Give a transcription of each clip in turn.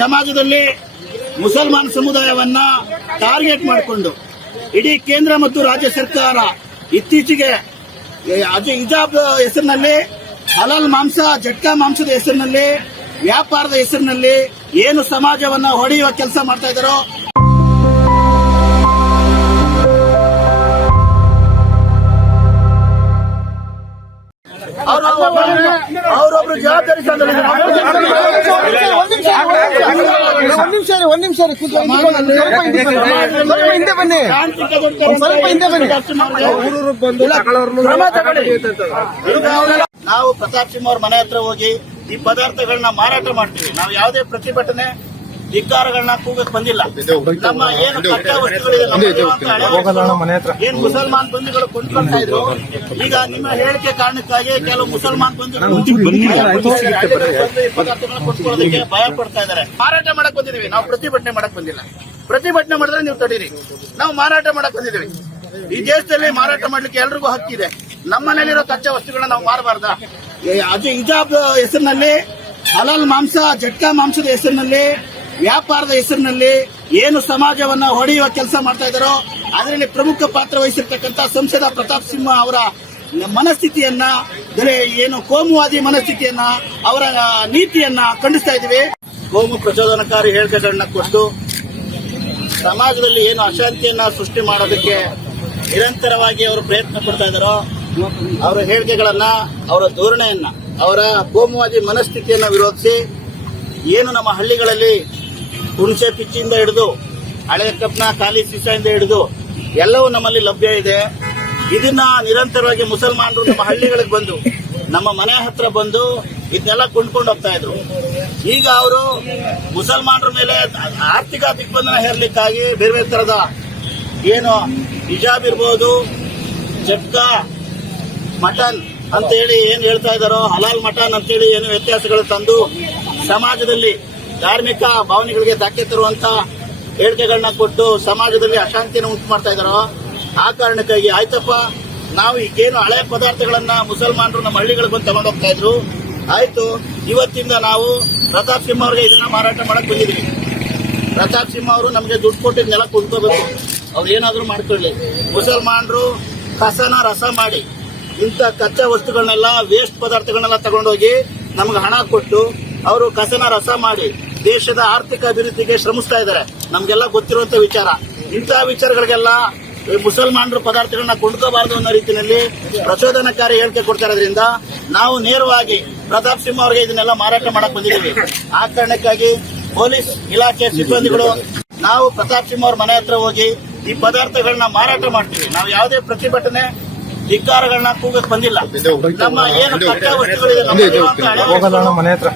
ಸಮಾಜದಲ್ಲಿ ಮುಸಲ್ಮಾನ್ ಸಮುದಾಯವನ್ನ ಟಾರ್ಗೆಟ್ ಮಾಡಿಕೊಂಡು ಇಡೀ ಕೇಂದ್ರ ಮತ್ತು ರಾಜ್ಯ ಸರ್ಕಾರ ಇತ್ತೀಚೆಗೆ ಹಿಜಾಬ್ ಹೆಸರಿನಲ್ಲಿ, ಹಲಾಲ್ ಮಾಂಸ, ಜಟ್ಕಾ ಮಾಂಸದ ಹೆಸರಿನಲ್ಲಿ, ವ್ಯಾಪಾರದ ಹೆಸರಿನಲ್ಲಿ ಏನು ಸಮಾಜವನ್ನ ಹೊಡೆಯುವ ಕೆಲಸ ಮಾಡ್ತಾ ಇದ್ದಾರೋ ಅವರೊಬ್ರು ಜವಾಬ್ದಾರಿ ಒಂದ್ ನಿಮಿಷ ಹಿಂದೆ ಬನ್ನಿ. ನಾವು ಪ್ರತಾಪ್ ಸಿಂಹ ಅವ್ರ ಮನೆ ಹತ್ರ ಹೋಗಿ ಈ ಪದಾರ್ಥಗಳನ್ನ ಮಾರಾಟ ಮಾಡ್ತೀವಿ. ನಾವು ಯಾವುದೇ ಪ್ರತಿಭಟನೆ ಧಿಕ್ಕಾರಗಳನ್ನ ಕೂಗಕ್ ಬಂದಿಲ್ಲ. ನಮ್ಮ ಏನು ಕಚ್ಚಾ ವಸ್ತುಗಳಿದೆ, ಏನ್ ಮುಸಲ್ಮಾನ್ ಬಂಧುಗಳು ಕೊಂಡ್ಕೊಳ್ತಾ ಇದ್ರು, ಈಗ ನಿಮ್ಮ ಹೇಳಿಕೆ ಕಾರಣಕ್ಕಾಗಿ ಕೆಲವು ಮುಸಲ್ಮಾನ್ ಬಂಧುಗಳು ಪದಾರ್ಥಗಳನ್ನ ಕೊಂಡ್ಕೊಳ್ಳೋದಕ್ಕೆ ಭಯ ಪಡ್ತಾ ಇದ್ದಾರೆ. ಮಾರಾಟ ಮಾಡಕ್ ಬಂದಿದೀವಿ, ನಾವು ಪ್ರತಿಭಟನೆ ಮಾಡಕ್ ಬಂದಿಲ್ಲ. ಪ್ರತಿಭಟನೆ ಮಾಡಿದ್ರೆ ನೀವು ತಡೀರಿ, ನಾವು ಮಾರಾಟ ಮಾಡಕ್ ಬಂದಿದೀವಿ. ಈ ದೇಶದಲ್ಲಿ ಮಾರಾಟ ಮಾಡ್ಲಿಕ್ಕೆ ಎಲ್ರಿಗೂ ಹಕ್ಕಿದೆ. ನಮ್ಮ ಮನೇಲಿರೋ ಕಚ್ಚಾ ವಸ್ತುಗಳನ್ನ ನಾವು ಮಾರಬಾರ್ದ? ಹಿಜಾಬ್ ಹೆಸರಿನಲ್ಲಿ, ಹಲಾಲ್ ಮಾಂಸ, ಜಟ್ಕಾ ಮಾಂಸದ ಹೆಸರಿನಲ್ಲಿ, ವ್ಯಾಪಾರದ ಹೆಸರಿನಲ್ಲಿ ಏನು ಸಮಾಜವನ್ನ ಹೊಡೆಯುವ ಕೆಲಸ ಮಾಡ್ತಾ ಇದ್ದಾರೋ ಅದರಲ್ಲಿ ಪ್ರಮುಖ ಪಾತ್ರ ವಹಿಸಿರ್ತಕ್ಕಂಥ ಸಂಸದ ಪ್ರತಾಪ್ ಸಿಂಹ ಅವರ ಮನಸ್ಥಿತಿಯನ್ನ, ಏನು ಕೋಮುವಾದಿ ಮನಸ್ಥಿತಿಯನ್ನ, ಅವರ ನೀತಿಯನ್ನ ಖಂಡಿಸ್ತಾ ಇದ್ದೀವಿ. ಕೋಮು ಪ್ರಚೋದನಕಾರಿ ಹೇಳಿಕೆಗಳನ್ನ ಕೊಟ್ಟು ಸಮಾಜದಲ್ಲಿ ಏನು ಅಶಾಂತಿಯನ್ನ ಸೃಷ್ಟಿ ಮಾಡೋದಕ್ಕೆ ನಿರಂತರವಾಗಿ ಅವರು ಪ್ರಯತ್ನ ಪಡ್ತಾ ಇದ್ದಾರೋ ಅವರ ಹೇಳಿಕೆಗಳನ್ನ, ಅವರ ಧೋರಣೆಯನ್ನ, ಅವರ ಕೋಮುವಾದಿ ಮನಸ್ಥಿತಿಯನ್ನ ವಿರೋಧಿಸಿ ಏನು ನಮ್ಮ ಹಳ್ಳಿಗಳಲ್ಲಿ ಹುಣಸೆ ಪಿಚ್ಚಿಂದ ಹಿಡಿದು ಹಳೆ ಕಪ್ನ ಖಾಲಿ ಸೀಸೆಯಿಂದ ಹಿಡಿದು ಎಲ್ಲವೂ ನಮ್ಮಲ್ಲಿ ಲಭ್ಯ ಇದೆ. ಇದನ್ನ ನಿರಂತರವಾಗಿ ಮುಸಲ್ಮಾನರು ನಮ್ಮ ಹಳ್ಳಿಗಳಿಗೆ ಬಂದು, ನಮ್ಮ ಮನೆ ಹತ್ರ ಬಂದು ಇದನ್ನೆಲ್ಲ ಕೊಂಡ್ಕೊಂಡು ಹೋಗ್ತಾ ಇದ್ರು. ಈಗ ಅವರು ಮುಸಲ್ಮಾನರ ಮೇಲೆ ಆರ್ಥಿಕ ದಿಗ್ಬಂಧನ ಹೇರಲಿಕ್ಕಾಗಿ ಬೇರೆ ಬೇರೆ ತರದ ಏನು ಹಿಜಾಬ್ ಇರ್ಬೋದು, ಜಟ್ಕಾ, ಮಟನ್ ಅಂತ ಹೇಳಿ ಏನ್ ಹೇಳ್ತಾ ಇದ್ದಾರೋ, ಹಲಾಲ್ ಮಟನ್ ಅಂತೇಳಿ ಏನು ವ್ಯತ್ಯಾಸಗಳು ತಂದು ಸಮಾಜದಲ್ಲಿ ಧಾರ್ಮಿಕ ಭಾವನೆಗಳಿಗೆ ಧಕ್ಕೆ ತರುವಂತ ಹೇಳಿಕೆಗಳನ್ನ ಕೊಟ್ಟು ಸಮಾಜದಲ್ಲಿ ಅಶಾಂತಿಯನ್ನು ಉಂಟು ಮಾಡ್ತಾ ಇದ್ದಾರೋ, ಆ ಕಾರಣಕ್ಕಾಗಿ ಆಯ್ತಪ್ಪ, ನಾವು ಈಗೇನು ಹಳೆ ಪದಾರ್ಥಗಳನ್ನ ಮುಸಲ್ಮಾನರು ನಮ್ಮ ಹಳ್ಳಿಗಳಿಗೆ ಬಂದು ತಗೊಂಡು ಹೋಗ್ತಾ ಇದ್ರು, ಆಯ್ತು ಇವತ್ತಿಂದ ನಾವು ಪ್ರತಾಪ್ ಸಿಂಹ ಅವರಿಗೆ ಇದನ್ನ ಮಾರಾಟ ಮಾಡಕ್ ಬಂದಿದ್ದೀವಿ. ಪ್ರತಾಪ್ ಸಿಂಹ ಅವರು ನಮಗೆ ದುಡ್ಡು ಕೊಟ್ಟಿದ್ನೆಲ್ಲ ಕೊಂಡ್ಕೋಬೇಕು, ಅವ್ರು ಏನಾದ್ರೂ ಮಾಡ್ಕೊಳ್ಳಿ. ಮುಸಲ್ಮಾನರು ಕಸನ ರಸ ಮಾಡಿ ಇಂಥ ಕಚ್ಚಾ ವಸ್ತುಗಳನ್ನೆಲ್ಲ, ವೇಸ್ಟ್ ಪದಾರ್ಥಗಳನ್ನೆಲ್ಲ ತಗೊಂಡೋಗಿ ನಮ್ಗೆ ಹಣ ಕೊಟ್ಟು ಅವರು ಕಸನ ರಸ ಮಾಡಿ ದೇಶದ ಆರ್ಥಿಕ ಅಭಿವೃದ್ಧಿಗೆ ಶ್ರಮಿಸ್ತಾ ಇದ್ದಾರೆ. ನಮ್ಗೆಲ್ಲ ಗೊತ್ತಿರುವಂತ ವಿಚಾರ. ಇಂತಹ ವಿಚಾರಗಳಿಗೆಲ್ಲ ಮುಸಲ್ಮಾನರು ಪದಾರ್ಥಗಳನ್ನ ಕೊಂಡ್ಕೋಬಾರದು ಅನ್ನೋ ರೀತಿಯಲ್ಲಿ ಪ್ರಚೋದನಕಾರಿ ಹೇಳಿಕೆ ಕೊಡ್ತಾ ಇರೋದ್ರಿಂದ ನಾವು ನೇರವಾಗಿ ಪ್ರತಾಪ್ ಸಿಂಹ ಅವರಿಗೆ ಇದನ್ನೆಲ್ಲ ಮಾರಾಟ ಮಾಡಕ್ ಬಂದಿದ್ದೀವಿ. ಆ ಕಾರಣಕ್ಕಾಗಿ ಪೊಲೀಸ್ ಇಲಾಖೆ ಸಿಬ್ಬಂದಿಗಳು ನಾವು ಪ್ರತಾಪ್ ಸಿಂಹ ಅವ್ರ ಮನೆ ಹತ್ರ ಹೋಗಿ ಈ ಪದಾರ್ಥಗಳನ್ನ ಮಾರಾಟ ಮಾಡ್ತೀವಿ. ನಾವು ಯಾವುದೇ ಪ್ರತಿಭಟನೆ ಧಿಕ್ಕಾರಗಳನ್ನ ಕೂಗಕ್ ಬಂದಿಲ್ಲ. ನಮ್ಮ ಏನು ಕಚ್ಚಾ ವಸ್ತುಗಳಿದೆ,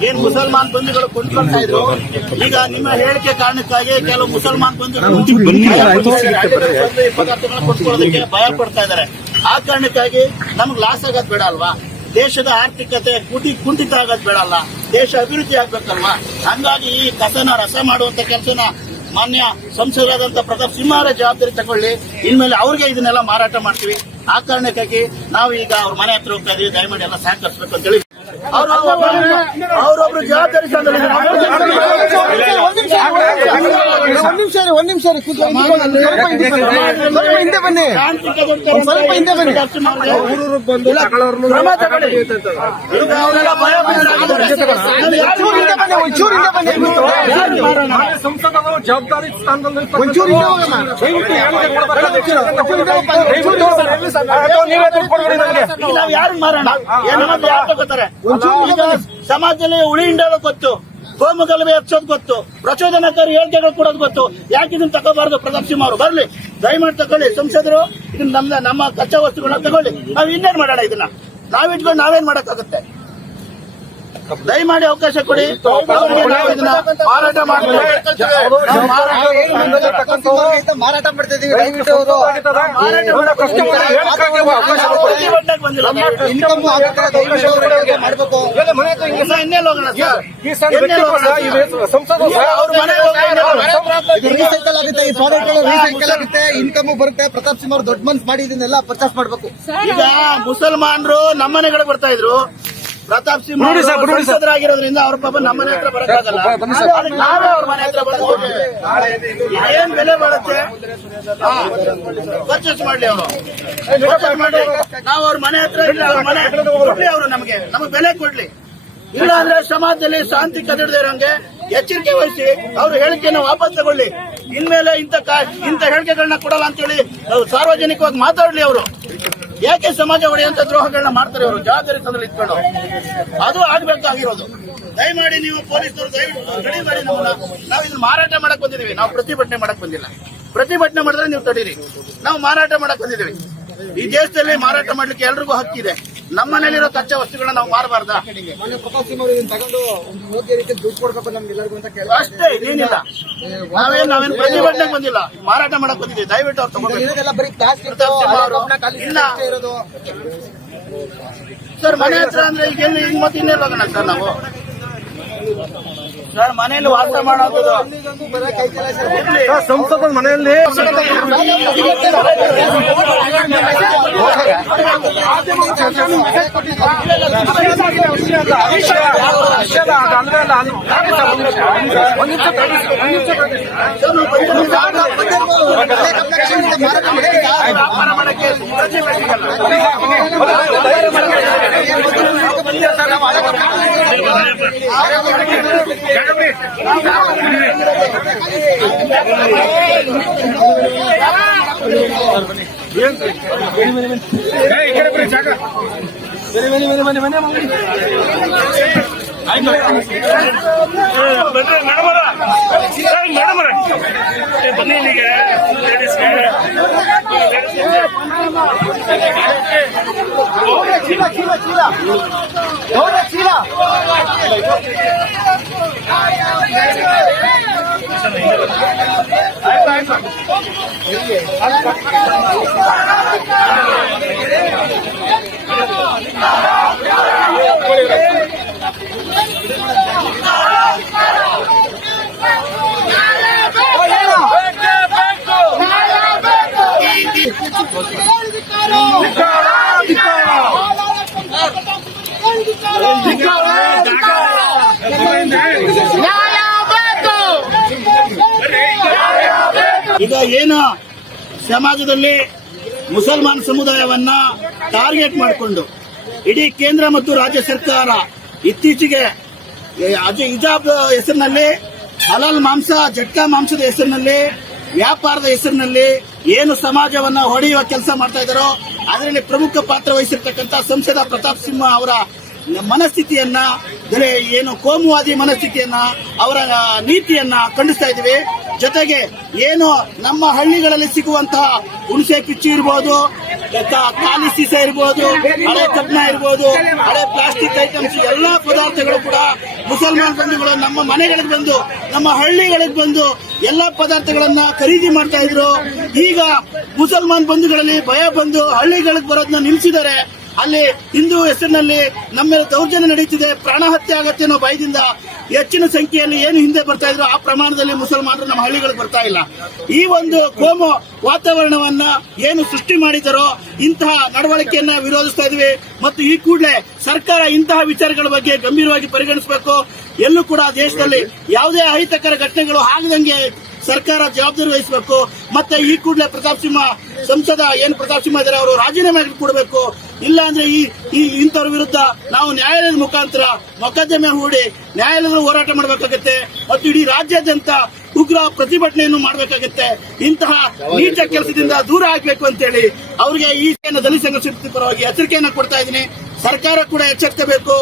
ಏನ್ ಮುಸಲ್ಮಾನ್ ಬಂಧುಗಳು ಕೊಂಡ್ಕೊಳ್ತಾ ಇದ್ರು, ಈಗ ನಿಮ್ಮ ಹೇಳಿಕೆ ಕಾರಣಕ್ಕಾಗಿ ಕೆಲವು ಮುಸಲ್ಮಾನ್ ಬಂಧುಗಳು ಪದಾರ್ಥಗಳನ್ನ ಕೊಂಡ್ಕೊಳ್ಳೋದಕ್ಕೆ ಭಯ ಪಡ್ತಾ ಇದ್ದಾರೆ. ಆ ಕಾರಣಕ್ಕಾಗಿ ನಮ್ಗೆ ಲಾಸ್ ಆಗೋದ್ ಬೇಡ ಅಲ್ವಾ? ದೇಶದ ಆರ್ಥಿಕತೆ ಕುಂಠಿತ ಆಗೋದ್ ಬೇಡಲ್ಲ, ದೇಶ ಅಭಿವೃದ್ಧಿ ಆಗ್ಬೇಕಲ್ವಾ? ಹಂಗಾಗಿ ಈ ಕಸನ ರಸ ಮಾಡುವಂತ ಕೆಲಸನ ಮಾನ್ಯ ಸಂಸದರಾದಂತ ಪ್ರತಾಪ್ ಸಿಂಹ ಅವರ ಜವಾಬ್ದಾರಿ ತಗೊಳ್ಳಿ. ಇನ್ಮೇಲೆ ಅವ್ರಿಗೆ ಇದನ್ನೆಲ್ಲ ಮಾರಾಟ ಮಾಡ್ತೀವಿ. ಆ ಕಾರಣಕ್ಕಾಗಿ ನಾವು ಈಗ ಅವ್ರ ಮನೆ ಹತ್ರ ಹೋಗ್ತಾ ಇದೀವಿ. ದಯಮಾಡಿ ಎಲ್ಲ ಸಹಕರಿಸಬೇಕು ಅಂತ ಹೇಳಿ ಅವರೊಬ್ರು ಜವಾಬ್ದಾರಿ ಒಂದ್ ನಿಮಿಷ ಹಿಂದೆ ಬನ್ನಿ. ಸ್ವಲ್ಪ ಹಿಂದೆ ಬನ್ನಿ. ಸಂಸದರು ಜವಾಬ್ದಾರಿ ಸ್ಥಾನದಲ್ಲಿ ನಾವು ಯಾರು ಮಾರೋಣ? ಯಾರು ತಗೋತಾರೆ? ಸಮಾಜದಲ್ಲಿ ಉಳಿ ಹಿಂಡೋದು ಗೊತ್ತು, ಕೋಮು ಗಲಭೆ ಹಚ್ಚೋದು ಗೊತ್ತು, ಪ್ರಚೋದನಕಾರಿ ಹೇಳಿಕೆಗಳು ಕೊಡೋದು ಗೊತ್ತು. ಯಾಕೆ ಇದನ್ನ ತಗೋಬಾರದು? ಪ್ರತಾಪ್ ಸಿಂಹ ಅವರು ಬರ್ಲಿ, ದಯಮಾಡಿ ತಗೊಳ್ಳಿ. ಸಂಸದರು ಇದನ್ನ ನಮ್ಮ ಕಚ್ಚಾ ವಸ್ತುಗಳನ್ನ ತಗೊಳ್ಳಿ. ನಾವ್ ಇನ್ನೇನ್ ಮಾಡೋಣ? ಇದನ್ನ ನಾವಿಟ್ಕೊಂಡು ನಾವೇನ್ ಮಾಡಕ್ಕಾಗುತ್ತೆ? ದಯಮಾಡಿ ಅವಕಾಶ ಕೊಡಿ. ಮಾರಾಟ ಮಾರಾಟ ಮಾಡ್ತಾ ಇದೀವಿ. ದಯವಿಟ್ಟು ಇನ್ಕಮ್ ಮಾಡಬೇಕು. ಇನ್ನೆಲ್ಲ ಹೋಗೋಣ ಸರ್, ರೀಸೈಕಲ್ ಆಗುತ್ತೆ. ಈ ಪ್ರಾಡಕ್ಟ್ ರೀಸೈಕಲ್ ಆಗುತ್ತೆ, ಇನ್ಕಮ್ ಬರುತ್ತೆ. ಪ್ರತಾಪ್ ಸಿಂಹ ಅವರು ದೊಡ್ಡ ಮನ್ಸ್ ಮಾಡಿ ಇದನ್ನೆಲ್ಲ ಪರ್ಚೇಸ್ ಮಾಡಬೇಕು. ಈಗ ಮುಸಲ್ಮಾನರು ನಮ್ಮನೆಗಳಿಗೆ ಬರ್ತಾ ಇದ್ರು, ಪ್ರತಾಪ್ ಸಿಂಹ ಸಂಸದರಾಗಿರೋದ್ರಿಂದ ಅವ್ರ ಪಾಪ ನಮ್ಮ ಮನೆ ಹತ್ರ ಬರಕ್ಕಾಗಲ್ಲ. ಅದಕ್ಕೆ ನಾವೇ ಅವ್ರ ಮನೆ ಹತ್ರ ಬಂದು ಏನ್ ಬೆಲೆ ಬಾಳುತ್ತೆ ಪರ್ಚೇಸ್ ಮಾಡ್ಲಿ ಅವರು. ಮಾಡಿ ನಾವು ಅವ್ರ ಮನೆ ಹತ್ರ ಇಲ್ಲ, ಅವ್ರ ಮನೆ ಕೊಡ್ಲಿ, ಅವರು ನಮಗೆ ಬೆಲೆ ಕೊಡ್ಲಿ. ಇಲ್ಲ ಅಂದ್ರೆ ಸಮಾಜದಲ್ಲಿ ಶಾಂತಿ ಕದಡದೇ ಇರೋಂಗೆ ಎಚ್ಚರಿಕೆ ವಹಿಸಿ ಅವ್ರ ಹೇಳಿಕೆಯನ್ನು ವಾಪಸ್ ತಗೊಳ್ಳಿ. ಇನ್ಮೇಲೆ ಇಂಥ ಹೇಳಿಕೆಗಳನ್ನ ಕೊಡಲ್ಲ ಅಂತೇಳಿ ಸಾರ್ವಜನಿಕವಾಗಿ ಮಾತಾಡ್ಲಿ. ಅವರು ಯಾಕೆ ಸಮಾಜ ಒಡೆಯುವಂತ ದ್ರೋಹಗಳನ್ನ ಮಾಡ್ತಾರೆ ಅವರು ಜವಾಬ್ದಾರಿ ತಂದ್ರೆ ಇಟ್ಕೊಂಡು. ಅದು ಆಗ್ಬೇಕಾಗಿರೋದು. ದಯಮಾಡಿ ನೀವು ಪೊಲೀಸರು ದಯವಿಟ್ಟು ತಡೆ ಮಾಡಿ ನಮ್ಮನ್ನ. ನಾವು ಇದನ್ನ ಮಾರಾಟ ಮಾಡಕ್ ಬಂದಿದೀವಿ, ನಾವು ಪ್ರತಿಭಟನೆ ಮಾಡಕ್ ಬಂದಿಲ್ಲ. ಪ್ರತಿಭಟನೆ ಮಾಡಿದ್ರೆ ನೀವು ತಡೀರಿ. ನಾವು ಮಾರಾಟ ಮಾಡಕ್ ಬಂದಿದ್ದೀವಿ. ಈ ದೇಶದಲ್ಲಿ ಮಾರಾಟ ಮಾಡ್ಲಿಕ್ಕೆ ಎಲ್ರಿಗೂ ಹಕ್ಕಿದೆ. ನಮ್ಮ ಮನೇಲಿರೋ ಕಚ್ಚಾ ವಸ್ತುಗಳನ್ನ ನಾವು ಮಾರಬಾರ್ದ ಪ್ರತಾಪ್ ಸಿಂಹ ಅವರು ತಗೊಂಡು ಯೋಗ್ಯ ರೀತಿ ದುಡ್ಡು ಕೊಡ್ಬೇಕು ನಮ್ಗೆಲ್ಲರಿಗೂ ಅಂತ ಕೇಳಿ ಅಷ್ಟೇ, ಏನಿಲ್ಲ. ನಾವೇನು ಪ್ರತಿಭಟನೆಗೆ ಬಂದಿಲ್ಲ, ಮಾರಾಟ ಮಾಡಕ್ ಬಂದಿದ್ದೀವಿ. ದಯವಿಟ್ಟು ಅವ್ರು ತಗೋಬೇಕು. ಇರೋದೆಲ್ಲ ಬರೀ ಪ್ಲಾಸ್ಟಿಕ್ ಪ್ರತಾಪ್ ಸಿಂಹ ಅವರು ಇಲ್ಲ ಇರೋದು ಸರ್. ಮನೆ ಹತ್ರ ಅಂದ್ರೆ ಈಗ ಎಲ್ಲಿ ಹಿಂಗ್ ಮತ್ತೆ ಇನ್ನೇ ಹೋಗೋಣ ಸರ್ ನಾವು. ಸರ್ ಮನೆಯಲ್ಲಿ ವಾಸ ಮಾಡೋದು ಅಲ್ಲಿಗೊಂದು ಬರೋ ಕೈ ಕೆಲಸ ಸಂಸದ ಮನೆಯಲ್ಲಿ ವ್ಯಾಪಾರ ಮಾಡಕ್ಕೆ ಬನ್ನಿ ಇಲ್ಲಿಗೆ ಈಗ ಏನು ಸಮಾಜದಲ್ಲಿ ಮುಸಲ್ಮಾನ್ ಸಮುದಾಯವನ್ನ ಟಾರ್ಗೆಟ್ ಮಾಡಿಕೊಂಡು ಇಡೀ ಕೇಂದ್ರ ಮತ್ತು ರಾಜ್ಯ ಸರ್ಕಾರ ಇತ್ತೀಚೆಗೆ ಹಿಜಾಬ್ ಹೆಸರಿನಲ್ಲಿ, ಹಲಾಲ್ ಮಾಂಸ, ಜಟ್ಕಾ ಮಾಂಸದ ಹೆಸರಿನಲ್ಲಿ, ವ್ಯಾಪಾರದ ಹೆಸರಿನಲ್ಲಿ ಏನು ಸಮಾಜವನ್ನ ಹೊಡೆಯುವ ಕೆಲಸ ಮಾಡ್ತಾ ಇದ್ದಾರೋ ಅದರಲ್ಲಿ ಪ್ರಮುಖ ಪಾತ್ರ ವಹಿಸಿರ್ತಕ್ಕಂಥ ಸಂಸದ ಪ್ರತಾಪ್ ಸಿಂಹ ಅವರ ಮನಸ್ಥಿತಿಯನ್ನ, ಏನು ಕೋಮುವಾದಿ ಮನಸ್ಥಿತಿಯನ್ನ, ಅವರ ನೀತಿಯನ್ನ ಖಂಡಿಸ್ತಾ ಇದ್ದೀವಿ. ಜೊತೆಗೆ ಏನು ನಮ್ಮ ಹಳ್ಳಿಗಳಲ್ಲಿ ಸಿಗುವಂತಹ ಹುಣಸೆ ಪಿಚ್ಚಿ ಇರ್ಬೋದು, ಖಾಲಿ ಸೀಸ ಇರ್ಬೋದು, ಹಳೆ ಕಬ್ಬಿಣ ಇರ್ಬೋದು, ಹಳೆ ಪ್ಲಾಸ್ಟಿಕ್ ಐಟಮ್ಸ್ ಎಲ್ಲಾ ಪದಾರ್ಥಗಳು ಕೂಡ ಮುಸಲ್ಮಾನ್ ಬಂಧುಗಳು ನಮ್ಮ ಮನೆಗಳಿಗೆ ಬಂದು, ನಮ್ಮ ಹಳ್ಳಿಗಳಿಗೆ ಬಂದು ಎಲ್ಲಾ ಪದಾರ್ಥಗಳನ್ನ ಖರೀದಿ ಮಾಡ್ತಾ ಇದ್ರು. ಈಗ ಮುಸಲ್ಮಾನ್ ಬಂಧುಗಳಲ್ಲಿ ಭಯ ಬಂದು ಹಳ್ಳಿಗಳಿಗೆ ಬರೋದನ್ನ ನಿಲ್ಲಿಸಿದ್ದಾರೆ. ಅಲ್ಲಿ ಹಿಂದೂ ಹೆಸರಿನಲ್ಲಿ ನಮ್ಮ ದೌರ್ಜನ್ಯ ನಡೀತಿದೆ, ಪ್ರಾಣ ಹತ್ಯೆ ಆಗತ್ತೆ ಅನ್ನೋ ಭಯದಿಂದ ಹೆಚ್ಚಿನ ಸಂಖ್ಯೆಯಲ್ಲಿ ಏನು ಹಿಂದೆ ಬರ್ತಾ ಇದ್ರು ಆ ಪ್ರಮಾಣದಲ್ಲಿ ಮುಸಲ್ಮಾನರು ನಮ್ಮ ಹಳ್ಳಿಗಳಿಗೆ ಬರ್ತಾ ಇಲ್ಲ. ಈ ಒಂದು ಕೋಮು ವಾತಾವರಣವನ್ನ ಏನು ಸೃಷ್ಟಿ ಮಾಡಿದರೋ ಇಂತಹ ನಡವಳಿಕೆಯನ್ನ ವಿರೋಧಿಸ್ತಾ ಇದ್ವಿ. ಮತ್ತು ಈ ಕೂಡಲೇ ಸರ್ಕಾರ ಇಂತಹ ವಿಚಾರಗಳ ಬಗ್ಗೆ ಗಂಭೀರವಾಗಿ ಪರಿಗಣಿಸಬೇಕು. ಎಲ್ಲೂ ಕೂಡ ದೇಶದಲ್ಲಿ ಯಾವುದೇ ಅಹಿತಕರ ಘಟನೆಗಳು ಆಗದಂಗೆ ಸರ್ಕಾರ ಜವಾಬ್ದಾರಿ ವಹಿಸಬೇಕು. ಮತ್ತೆ ಈ ಕೂಡಲೇ ಪ್ರತಾಪ್ ಸಿಂಹ ಸಂಸದ ಪ್ರತಾಪ್ ಸಿಂಹ ಇದ್ದಾರೆ, ಅವರು ರಾಜೀನಾಮೆ ಕೊಡಬೇಕು. ಇಲ್ಲ ಅಂದ್ರೆ ಈ ಇಂಥವ್ರ ವಿರುದ್ಧ ನಾವು ನ್ಯಾಯಾಲಯದ ಮುಖಾಂತರ ಮೊಕದ್ದಮೆ ಹೂಡಿ ನ್ಯಾಯಾಲಯದಲ್ಲಿ ಹೋರಾಟ ಮಾಡಬೇಕಾಗುತ್ತೆ. ಮತ್ತು ಇಡೀ ರಾಜ್ಯಾದ್ಯಂತ ಉಗ್ರ ಪ್ರತಿಭಟನೆಯನ್ನು ಮಾಡಬೇಕಾಗುತ್ತೆ. ಇಂತಹ ನೀಚ ಕೆಲಸದಿಂದ ದೂರ ಆಗಬೇಕು ಅಂತೇಳಿ ಅವರಿಗೆ ಈ ದಲಿತ ಸಂಘರ್ಷ ಪರವಾಗಿ ಎಚ್ಚರಿಕೆಯನ್ನು ಕೊಡ್ತಾ ಇದ್ದೀನಿ. ಸರ್ಕಾರ ಕೂಡ ಎಚ್ಚೆತ್ತಬೇಕು.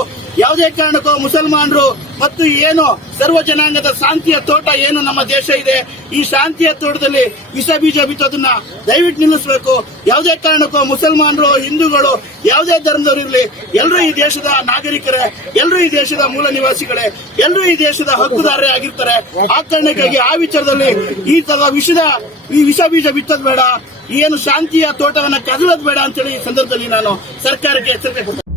ಯಾವುದೇ ಕಾರಣಕ್ಕೂ ಮುಸಲ್ಮಾನರು ಮತ್ತು ಏನು ಸರ್ವ ಜನಾಂಗದ ಶಾಂತಿಯ ತೋಟ ಏನು ನಮ್ಮ ದೇಶ ಇದೆ, ಈ ಶಾಂತಿಯ ತೋಟದಲ್ಲಿ ವಿಷ ಬೀಜ ಬಿತ್ತೋದನ್ನ ದಯವಿಟ್ಟು ನಿಲ್ಲಿಸಬೇಕು. ಯಾವುದೇ ಕಾರಣಕ್ಕೂ ಮುಸಲ್ಮಾನರು, ಹಿಂದೂಗಳು, ಯಾವುದೇ ಧರ್ಮದವರು ಇರಲಿ, ಎಲ್ಲರೂ ಈ ದೇಶದ ನಾಗರಿಕರೇ, ಎಲ್ಲರೂ ಈ ದೇಶದ ಮೂಲ ನಿವಾಸಿಗಳೇ, ಎಲ್ಲರೂ ಈ ದೇಶದ ಹಕ್ಕುದಾರರೇ ಆಗಿರ್ತಾರೆ. ಆ ಕಾರಣಕ್ಕಾಗಿ ಆ ವಿಚಾರದಲ್ಲಿ ಈ ತರದ ವಿಷ ಬೀಜ ಬಿತ್ತೋದು ಬೇಡ, ಏನು ಶಾಂತಿಯ ತೋಟವನ್ನ ಕದಲೋದು ಬೇಡ ಅಂತೇಳಿ ಈ ಸಂದರ್ಭದಲ್ಲಿ ನಾನು ಸರ್ಕಾರಕ್ಕೆ ಎಚ್ಚರಿಕೆ ಕೊಡ್ತೇನೆ.